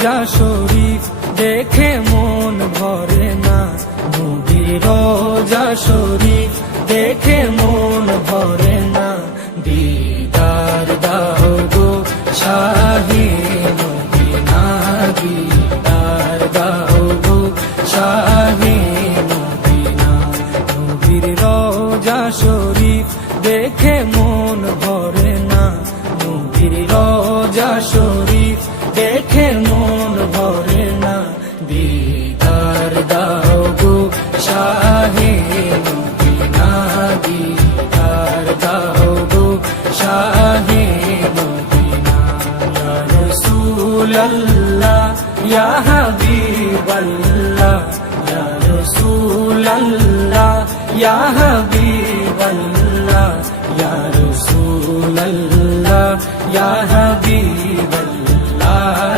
রোজা শরীফ দেখে মন ভরে না, নবীর রোজা শরীফ দেখে মন ভরে না। দিদার দাও গো শাহে মদিনা, দিদার দাও গো শাহে মদিনা। নবীর রোজা শরীফ দেখে মন ভরে না, নবীর রোজা শরীফ দেখে মন ভরে না। দিদার দাও গো শাহে মদিনা, দিদার দাও গো শাহে মদিনা। ইয়া রাসূলাল্লাহ ইয়া হাবিবাল্লাহ, ইয়া রাসূলাল্লাহ ইয়া হাবিবাল্লাহ, ইয়া রাসূলাল্লাহ ইয়া হাবিবাল্লাহ,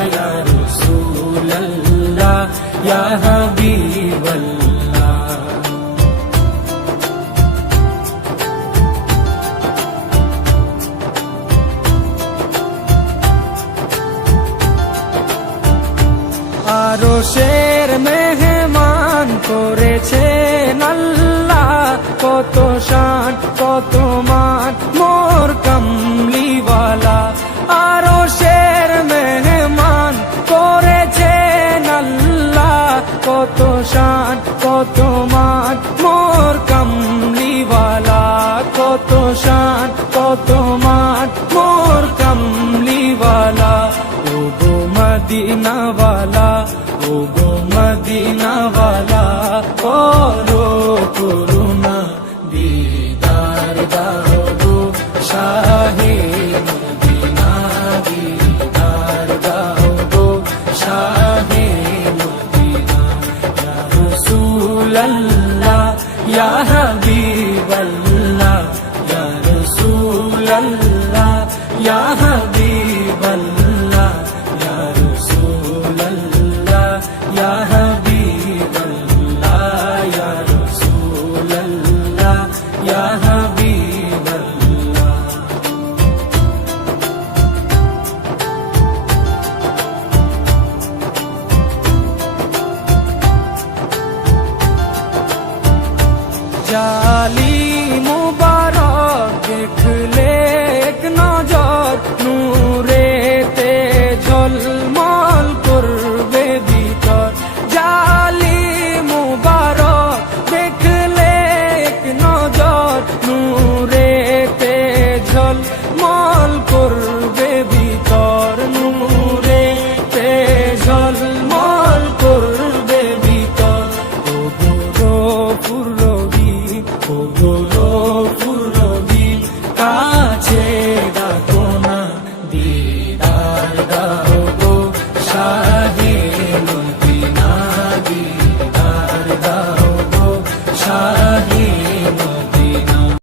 ইয়া রাসূলাল্লাহ ইয়া হাবিবাল্লাহ। আরশের মেহমান করেছেন আল্লাহ, কত শান কত মান মোর কামলিওয়ালা। আরশের মেহমান করেছেন আল্লাহ, কত শান কত মান মোর কামলিওয়ালা, কত শান কত মান মোর কামলিওয়ালা। ও গো মদিনাওয়ালা, ও গো মদিনাওয়ালা, করো করুণা, দিদার দাও গো শাহে মদিনা, দিদার দাও গো শাহে মদিনা। ইয়া রাসূলাল্লাহ ইয়া হাবিবাল্লাহ, ইয়া রাসূলাল্লাহ ইয়া